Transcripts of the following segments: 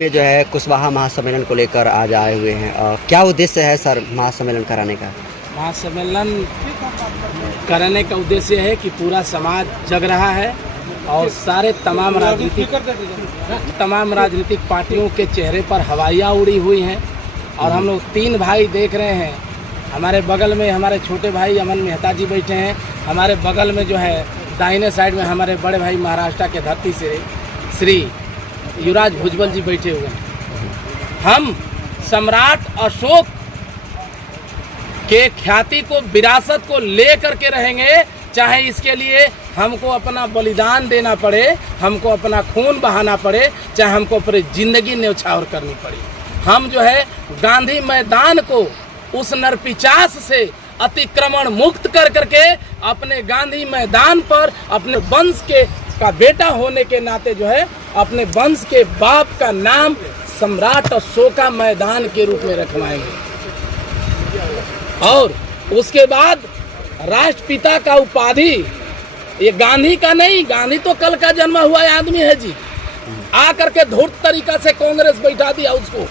ये जो है कुशवाहा महासम्मेलन को लेकर आज आए हुए हैं। क्या उद्देश्य है सर महासम्मेलन कराने का? महासम्मेलन कराने का उद्देश्य है कि पूरा समाज जग रहा है और सारे तमाम राजनीतिक पार्टियों के चेहरे पर हवाइयाँ उड़ी हुई हैं और हम लोग तीन भाई देख रहे हैं। हमारे बगल में हमारे छोटे भाई अमन मेहता जी बैठे हैं, हमारे बगल में जो है दाहिने साइड में हमारे बड़े भाई महाराष्ट्र के धरती से श्री युवराज भुजबल जी बैठे हुए हैं। हम सम्राट अशोक के ख्याति को, विरासत को लेकर के रहेंगे, चाहे इसके लिए हमको अपना बलिदान देना पड़े, हमको अपना खून बहाना पड़े, चाहे हमको अपनी ज़िंदगी न्यौछावर करनी पड़े। हम जो है गांधी मैदान को उस नरपिचास से अतिक्रमण मुक्त कर करके अपने गांधी मैदान पर अपने वंश के का बेटा होने के नाते जो है अपने वंश के बाप का नाम सम्राट अशोका मैदान के रूप में रखवाएंगे। और उसके बाद राष्ट्रपिता का उपाधि ये गांधी का नहीं, गांधी तो कल का जन्मा हुआ आदमी है जी। आकर के धूर्त तरीका से कांग्रेस बैठा दिया उसको।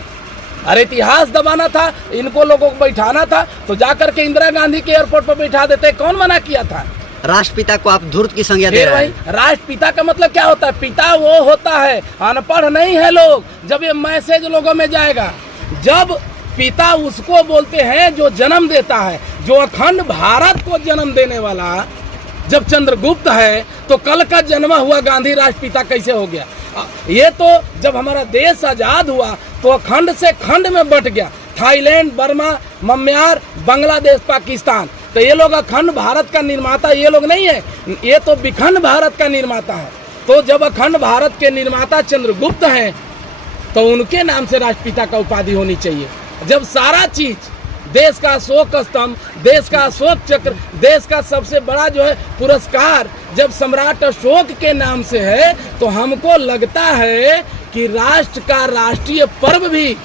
अरे इतिहास दबाना था, इनको लोगों को बैठाना था तो जाकर के इंदिरा गांधी के एयरपोर्ट पर बैठा देते। कौन मना किया था? राष्ट्रपिता को आप धूर्त की संज्ञा दे रहे हैं। राष्ट्रपिता का मतलब क्या होता है? पिता वो होता है, अनपढ़ नहीं है लोग। जब ये मैसेज लोगों में जाएगा, जब पिता उसको बोलते हैं जो जन्म देता है, जो अखंड भारत को जन्म देने वाला जब चंद्रगुप्त है, तो कल का जन्मा हुआ गांधी राष्ट्रपिता कैसे हो गया? ये तो जब हमारा देश आजाद हुआ तो खंड से खंड में बंट गया, Thailand, Burma, Myanmar, Bangladesh, Pakistan. तो ये लोग अखंड भारत का निर्माता ये लोग नहीं है, ये तो विखंड भारत का निर्माता है। तो जब अखंड भारत के निर्माता चंद्रगुप्त हैं तो उनके नाम से राष्ट्रपिता का उपाधि होनी चाहिए। जब सारा चीज, देश का अशोक स्तंभ, देश का अशोक चक्र, देश का सबसे बड़ा जो है पुरस्कार जब सम्राट अशोक के नाम से है, तो हमको लगता है कि राष्ट्र का राष्ट्रीय पर्व भी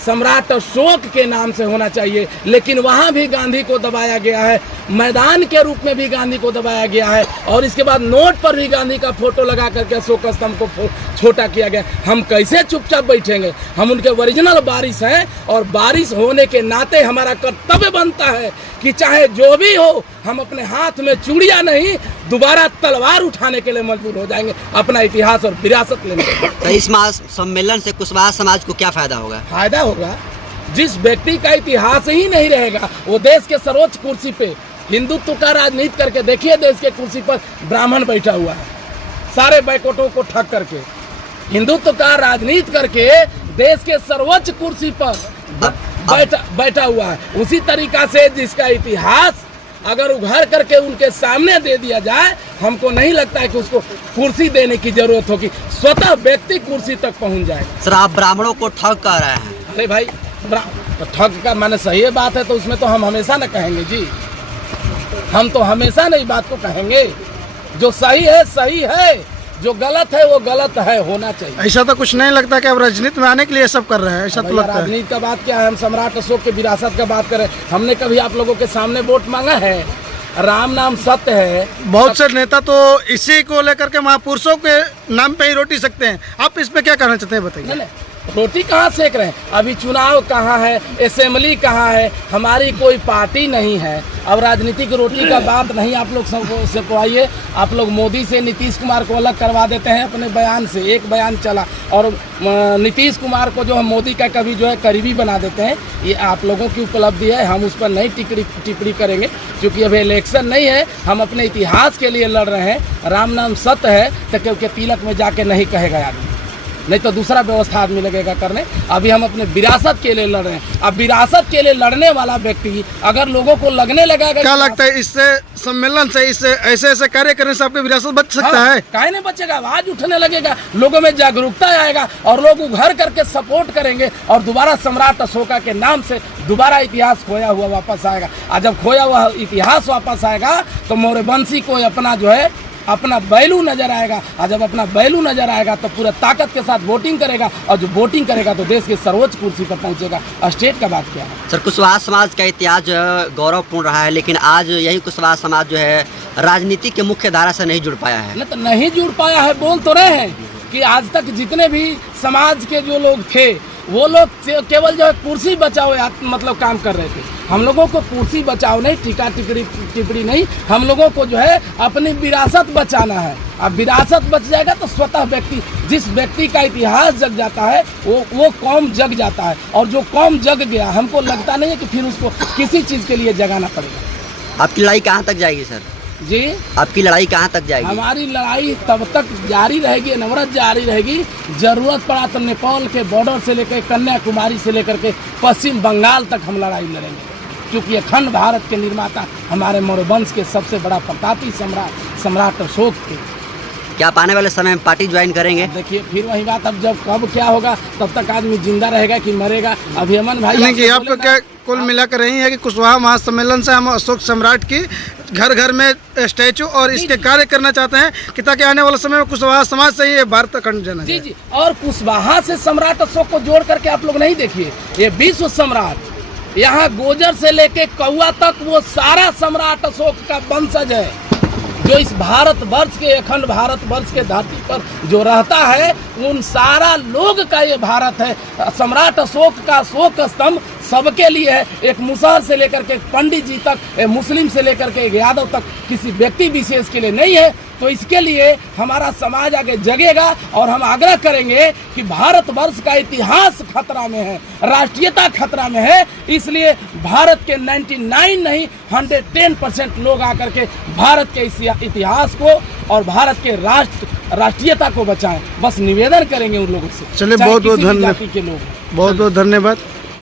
सम्राट अशोक के नाम से होना चाहिए। लेकिन वहाँ भी गांधी को दबाया गया है, मैदान के रूप में भी गांधी को दबाया गया है और इसके बाद नोट पर भी गांधी का फोटो लगा करके अशोक स्तंभ को छोटा किया गया। हम कैसे चुपचाप बैठेंगे? हम उनके ओरिजिनल वारिस हैं और वारिस होने के नाते हमारा कर्तव्य बनता है कि चाहे जो भी हो, हम अपने हाथ में चूड़ियाँ नहीं, दोबारा तलवार उठाने के लिए मजबूर हो जाएंगे, अपना इतिहास और विरासत लेने के लिए। तो इस महासम्मेलन से कुशवाहा समाज को क्या फायदा होगा? फायदा होगा, जिस व्यक्ति का इतिहास ही नहीं रहेगा, वो देश के सर्वोच्च कुर्सी पे हिंदुत्व का राजनीति करके देखिए, देश के कुर्सी पर ब्राह्मण बैठा हुआ है, सारे बैकवर्डों को ठग करके हिंदुत्व का राजनीति करके देश के सर्वोच्च कुर्सी पर बैठा हुआ है। उसी तरीका से जिसका इतिहास अगर उघाड़ करके उनके सामने दे दिया जाए, हमको नहीं लगता है कि उसको कुर्सी देने की जरूरत होगी, स्वतः व्यक्ति कुर्सी तक पहुंच जाए। सर, आप ब्राह्मणों को ठग कर रहे हैं। अरे भाई, तो ठग का माने सही बात है तो उसमें तो हम हमेशा न कहेंगे जी, हम तो हमेशा नहीं बात को कहेंगे। जो सही है, जो गलत है वो गलत है, होना चाहिए। ऐसा तो कुछ नहीं लगता कि अब राजनीति में आने के लिए सब कर रहे हैं, ऐसा तो लगता है। राजनीति का बात क्या है? हम सम्राट अशोक के विरासत का बात करें। हमने कभी आप लोगों के सामने वोट मांगा है? राम नाम सत्य है। बहुत से नेता तो इसी को लेकर के महापुरुषों के नाम पे ही रोटी सकते हैं। आप इस पे क्या कहना चाहते हैं, बताइए। रोटी कहाँ सेक रहे हैं? अभी चुनाव कहाँ है, असेंबली कहाँ है, हमारी कोई पार्टी नहीं है। अब राजनीतिक रोटी का बात नहीं आप लोग से पवाइए। आप लोग मोदी से नीतीश कुमार को अलग करवा देते हैं अपने बयान से। एक बयान चला और नीतीश कुमार को जो है मोदी का कभी जो है करीबी बना देते हैं। ये आप लोगों की उपलब्धि है, हम उस पर नहीं टिप्पणी करेंगे क्योंकि अभी इलेक्शन नहीं है। हम अपने इतिहास के लिए लड़ रहे हैं। राम नाम सत्य है तो क्योंकि तिलक में जाके नहीं कहेगा आदमी, नहीं तो दूसरा व्यवस्था आदमी लगेगा करने। अभी हम अपने विरासत के लिए लड़ रहे हैं। अब विरासत के लिए लड़ने वाला व्यक्ति अगर लोगों को लगने लगेगा, क्या लगता है इससे सम्मेलन से, इससे ऐसे कार्य करने से आपकी विरासत बच सकता है? काहे नहीं बचेगा? आवाज उठने लगेगा, लोगों में जागरूकता आएगा और लोग उघर करके सपोर्ट करेंगे और दोबारा सम्राट अशोका के नाम से दोबारा इतिहास खोया हुआ वापस आएगा। और जब खोया हुआ इतिहास वापस आएगा तो मौर्यवंशी को अपना जो है अपना वैल्यू नजर आएगा। और जब अपना वैल्यू नजर आएगा तो पूरा ताकत के साथ वोटिंग करेगा और जो वोटिंग करेगा तो देश के सर्वोच्च कुर्सी पर पहुंचेगा। स्टेट का बात क्या है? सर, कुशवाहा समाज का इतिहास जो है गौरवपूर्ण रहा है, लेकिन आज यही कुशवाहा समाज जो है राजनीति के मुख्य धारा से नहीं जुड़ पाया है। नहीं तो नहीं जुड़ पाया है, बोल तो रहे हैं कि आज तक जितने भी समाज के जो लोग थे वो लोग केवल जो है कुर्सी बचाओ मतलब काम कर रहे थे। हम लोगों को कुर्सी बचाओ नहीं, टीका टिप्पणी नहीं, हम लोगों को जो है अपनी विरासत बचाना है। अब विरासत बच जाएगा तो स्वतः व्यक्ति, जिस व्यक्ति का इतिहास जग जाता है वो कौम जग जाता है, और जो कौम जग गया हमको लगता नहीं है कि फिर उसको किसी चीज़ के लिए जगाना पड़ेगा। आपकी लड़ाई कहाँ तक जाएगी सर? जी, आपकी लड़ाई कहाँ तक जाएगी? हमारी लड़ाई तब तक जारी रहेगी, नवरत जारी रहेगी। जरूरत पड़ा तो नेपाल के बॉर्डर से लेकर कन्याकुमारी से लेकर के पश्चिम बंगाल तक हम लड़ाई लड़ेंगे, क्योंकि अखंड भारत के निर्माता हमारे मौर्य वंश के सबसे बड़ा प्रतापी सम्राट अशोक थे। क्या आप आने वाले समय में पार्टी ज्वाइन करेंगे? देखिए फिर वही बात, अब जब कब क्या होगा तब तक आदमी जिंदा रहेगा कि मरेगा। अभिमन भाई यानी कि आपको क्या कुल मिलाकर रही है कि कुशवाहा महासम्मेलन से हम अशोक सम्राट की घर घर में स्टैचू और इसके कार्य करना चाहते हैं कि ताकि आने वाले समय में कुशवाहा समाज से ही ये भारत अखंड जाना जाए। जी, और कुशवाहा से सम्राट अशोक को जोड़ करके आप लोग नहीं देखिए, ये विश्व सम्राट, यहाँ गोजर से लेके कौआ तक वो सारा सम्राट अशोक का वंशज है, जो इस भारत वर्ष के, अखंड भारत वर्ष के धरती पर जो रहता है, उन सारा लोग का ये भारत है। सम्राट अशोक का अशोक स्तंभ सबके लिए है, एक मुसहर से लेकर के पंडित जी तक, मुस्लिम से लेकर के यादव तक, किसी व्यक्ति विशेष के लिए नहीं है। तो इसके लिए हमारा समाज आगे जगेगा और हम आग्रह करेंगे कि भारत वर्ष का इतिहास खतरा में है, राष्ट्रीयता खतरा में है, इसलिए भारत के 99 नहीं 110% लोग आकर के भारत के इस इतिहास को और भारत के राष्ट्रीयता को बचाएं। बस निवेदन करेंगे उन लोगों से। चलिए, बहुत बहुत किसी भी धन्यवाद, जाति के लोग। बहुत बहुत धन्यवाद।